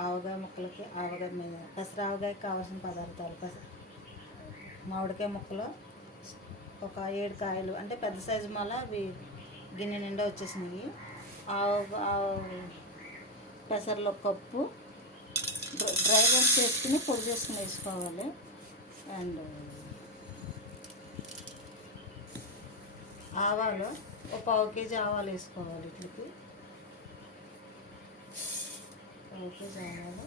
ఆవకాయ ముక్కలకి ఆవకాయ మీద పెసర ఆవకాయకి కావాల్సిన పదార్థాలు మామిడికాయ ముక్కలు ఒక 7 కాయలు, అంటే పెద్ద సైజు మాల అవి గిన్నె నిండా వచ్చేసినాయి. పెసరలో కప్పు డ్రై రోస్ట్ చేసుకుని పొడి చేసుకుని వేసుకోవాలి. అండ్ ఆవాలు ఒక 1/2 కేజీ ఆవాలు వేసుకోవాలి. ఇట్లకి 1/2 కేజీ ఆవాలు,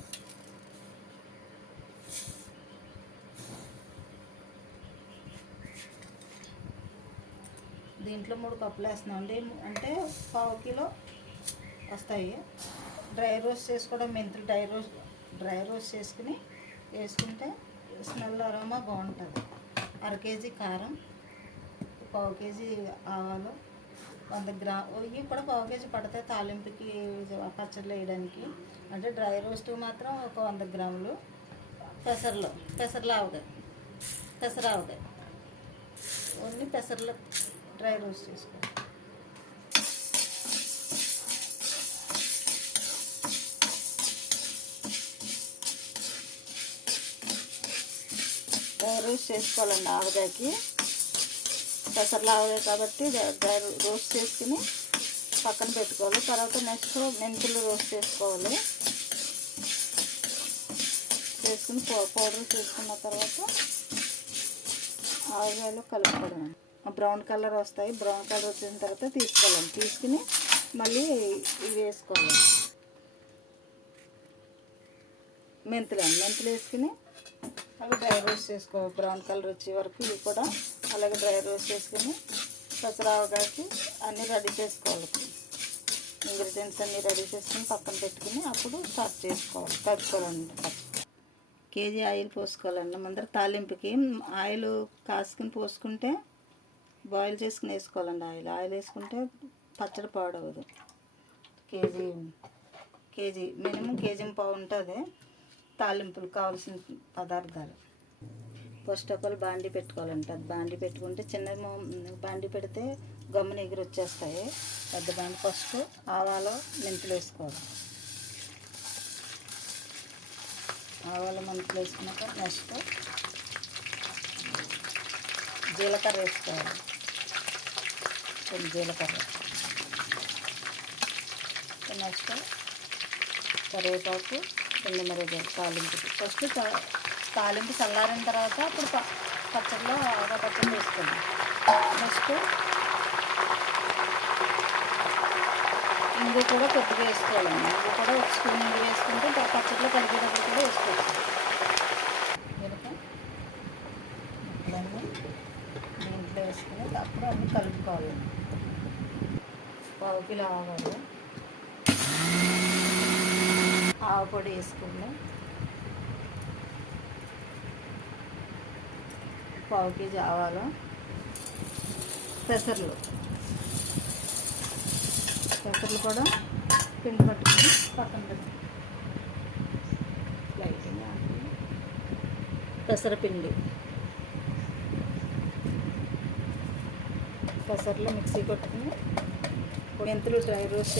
దీంట్లో 3 కప్పులు వేస్తున్నాం అండి, అంటే 1/2 కిలో వస్తాయి. డ్రై రోస్ట్ చేసుకోవడం మెంతులు డ్రై రోస్ట్ చేసుకుని వేసుకుంటే స్మెల్ అరోమా బాగుంటుంది. 1/2 కేజీ కారం, 1/2 కేజీ ఆవాలు, 100 గ్రాములు ఇవి కూడా 1/2 కేజీ పడతాయి తాలింపుకి పచ్చళ్ళు వేయడానికి. అంటే డ్రై రోస్ట్ మాత్రం ఒక 100 గ్రాములు. పెసర ఆవకాయ ఓన్లీ పెసర్లో డ్రై రోస్ట్ చేసుకోవాలి. డ్రై రోస్ట్ చేసుకోవాలండి ఆవకాయకి. పెసర్ల ఆవకాయ కాబట్టి డ్రై రోస్ట్ చేసుకుని పక్కన పెట్టుకోవాలి. తర్వాత నెక్స్ట్ మెంతులు రోస్ట్ చేసుకోవాలి. చేసుకుని పౌడర్ చేసుకున్న తర్వాత ఆవకాయలో కలుపుకోవడం. బ్రౌన్ కలర్ వస్తాయి. బ్రౌన్ కలర్ వచ్చిన తర్వాత తీసుకోవాలి. తీసుకుని మళ్ళీ ఇవి వేసుకోవాలి. మెంతులు వేసుకుని అవి డ్రై రోస్ట్ చేసుకోవాలి. బ్రౌన్ కలర్ వచ్చే వరకు ఇవి కూడా అలాగే డ్రై రోస్ట్ చేసుకుని పెసర ఆవకాయకి అన్నీ రెడీ చేసుకోవాలి. ఇంగ్రీడియంట్స్ అన్నీ రెడీ చేసుకుని పక్కన పెట్టుకుని అప్పుడు స్టార్ట్ చేసుకోవాలి. కలుపుకోవాలండి. కేజీ ఆయిల్ పోసుకోవాలండి. ముందర తాలింపుకి ఆయిల్ కాసుకుని పోసుకుంటే బాయిల్ చేసుకుని వేసుకోవాలండి. ఆయిల్ వేసుకుంటే పచ్చడి పాడవదు. కేజీ మినిమం కేజీ పావు ఉంటుంది తాలింపులు కావాల్సిన పదార్థాలు. ఫస్ట్ ఆఫ్ ఆల్ బాండీ పెట్టుకోవాలంట. అది బాండీ పెట్టుకుంటే చిన్న బాండీ పెడితే గమ్మున ఎగురు వచ్చేస్తాయి. పెద్ద బాండీ ఫస్ట్ ఆవాలు మెంతులు వేసుకోవాలి. ఆవాలు మెంతులు వేసుకున్నాక నెక్స్ట్ జీలకర్ర వేసుకోవాలి. కొన్ని జీలకర్ర, నెక్స్ట్ కరివేపాకు, ఎండుమిరపకాయలు తాలింపుకి. ఫస్ట్ తాలింపు చల్లారిన తర్వాత అప్పుడు పచ్చడిలో ఆవకాయ పచ్చడి వేసుకోండి. నెక్స్ట్ ఇంగు కూడా కొద్దిగా వేసుకోవాలండి. ఇంగు కూడా ఒక స్పూన్ ఇంగు వేసుకుంటే పచ్చడిలో కలిపేటప్పుడు కూడా వేసుకోవచ్చు. ఇవన్నీ దీంట్లో వేసుకుని అప్పుడు అన్నీ కలుపుకోవాలండి. 1/2 కిలో ఆవాలు, ఆవపొడి వేసుకుని 1/2 కేజీ ఆవాలు, పెసర్లు కూడా పిండి పట్టుకుని పక్కన పెట్టి లైట్గా పెసరపిండి పెసర్లు మిక్సీ కొట్టుకుని మెంతులు డ్రై రోస్ట్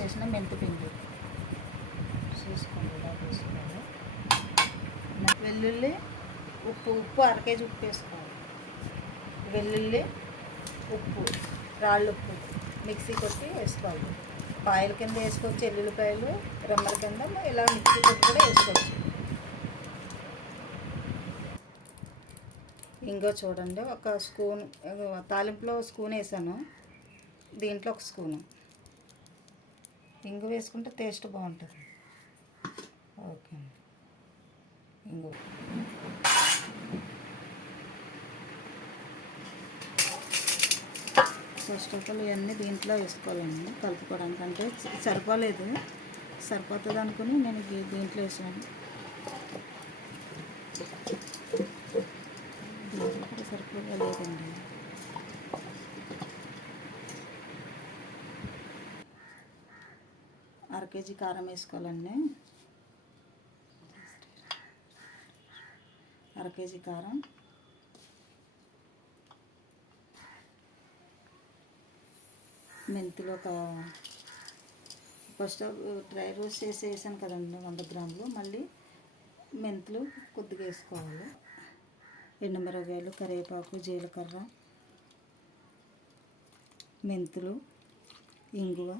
చేసిన మెంతు పిండి చూసుకోండి. ఇలా వేసుకోవాలి. వెల్లుల్లి, ఉప్పు 1/2 కేజీ ఉప్పు వేసుకోవాలి. వెల్లుల్లి, ఉప్పు, రాళ్ళు ఉప్పు మిక్సీ కొట్టి వేసుకోవాలి. పాయల కింద వేసుకోవచ్చు, ఎల్లుల్లిపాయలు రెమ్మల కింద ఇలా మిక్సీ కొట్టి కూడా వేసుకోవచ్చు. ఇంకో చూడండి, ఒక స్పూన్ తాలింపులో స్పూన్ వేసాను, దీంట్లో ఒక స్పూను ఇంగు వేసుకుంటే టేస్ట్ బాగుంటుంది. ఓకే అండి. ఇంగు ఫస్ట్ ఆఫ్ ఆల్ ఇవన్నీ దీంట్లో వేసుకోవాలండి కలుపుకోవడానికి. అంటే సరిపోతుంది అనుకుని నేను దీంట్లో వేసాను. దీంట్లో కూడా సరిపోలేదండి. అర కేజీ కారం వేసుకోవాలండి. 1/2 కేజీ కారం, మెంతులు ఒక ఫస్ట్ డ్రై రోస్ట్ చేసి వేసాను కదండి 100 గ్రాములు. మళ్ళీ మెంతులు కొద్దిగా వేసుకోవాలి, ఎండుమిరపకాయలు, కరివేపాకు, జీలకర్ర, మెంతులు, ఇంగువ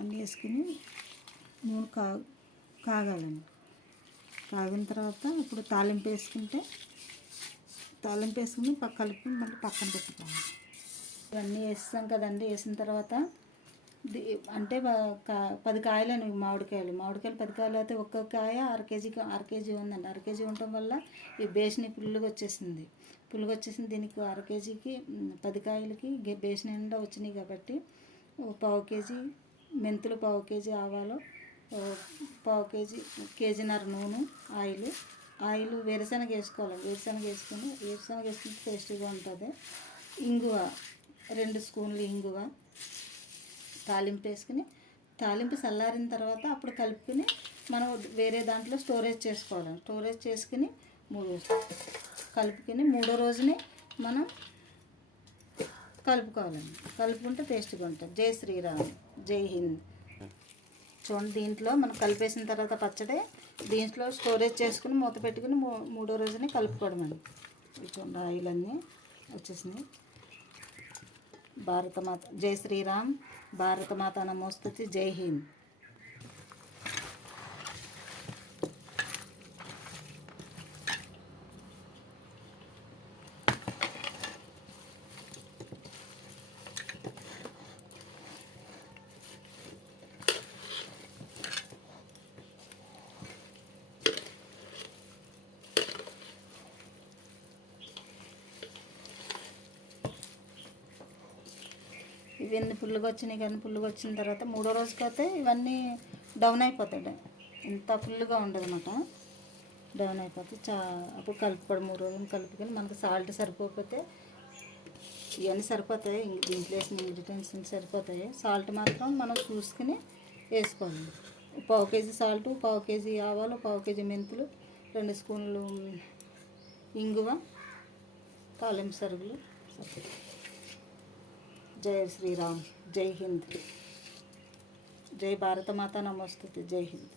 అన్నీ వేసుకుని నూనె కాగాలండి. కాగిన తర్వాత ఇప్పుడు తాలింపు వేసుకుని కలిపి మళ్ళీ పక్కన పెట్టుకోవాలి. ఇవన్నీ వేస్తాం కదండి. వేసిన తర్వాత అంటే 10 కాయలు మామిడికాయలు 10 కాయలు అయితే ఒక్కొక్క కాయ అర కేజీ ఉందండి. అర కేజీ ఉండటం వల్ల ఈ బేసిన్ పుల్లుగా వచ్చేసింది. దీనికి అర కేజీకి 10 కాయలకి బేసిన్ నిండా వచ్చినాయి కాబట్టి పావు కేజీ మెంతులు, పావు కేజీ ఆవాలు, పావు కేజీన్నర నూనె, ఆయిల్ వేరుశనగ వేసుకోవాలి. వేరుశనగ వేసుకుంటే టేస్టీగా ఉంటుంది. ఇంగువ 2 స్పూన్లు ఇంగువ తాలింపు వేసుకుని, తాలింపు చల్లారిన తర్వాత అప్పుడు కలుపుకుని మనం వేరే దాంట్లో స్టోరేజ్ చేసుకోవాలి. స్టోరేజ్ చేసుకుని కలుపుకుని 3వ రోజునే మనం కలుపుకోవాలండి. కలుపుకుంటే టేస్ట్గా ఉంటుంది. జై శ్రీరామ్, జై హింద్. చూడండి, దీంట్లో మనం కలిపేసిన తర్వాత పచ్చడి దీంట్లో స్టోరేజ్ చేసుకుని మూత పెట్టుకుని 3వ రోజునే కలుపుకోవడం అండి. చూడండి, ఆయిల్ అన్నీ వచ్చేసినాయి. భారతమాత, జై శ్రీరామ్, భారతమాత నమోస్తుతి, జై హింద్. ఇవన్నీ పుల్లుగా వచ్చినాయి. కానీ పుల్లుగా వచ్చిన తర్వాత 3వ రోజుకైతే ఇవన్నీ డౌన్ అయిపోతాయి. ఇంత ఫుల్గా ఉండదన్నమాట, డౌన్ అయిపోతాయి. అప్పుడు కలుపుకోవడం 3 రోజులు కలుపుకొని మనకు సాల్ట్ సరిపోతే ఇవన్నీ సరిపోతాయి. దీంట్లో వేసిన ఇంగ్రీడియంట్స్ సరిపోతాయి. సాల్ట్ మాత్రం మనం చూసుకుని వేసుకోవాలి. పావు కేజీ సాల్టు, పావు కేజీ ఆవాలు, పావు కేజీ మెంతులు, 2 స్పూన్లు ఇంగువ, తాలింపు సరుకులు. జై శ్రీరామ్, జై హింద్, జై భారతమాత నమోస్తుతి, జై హింద్.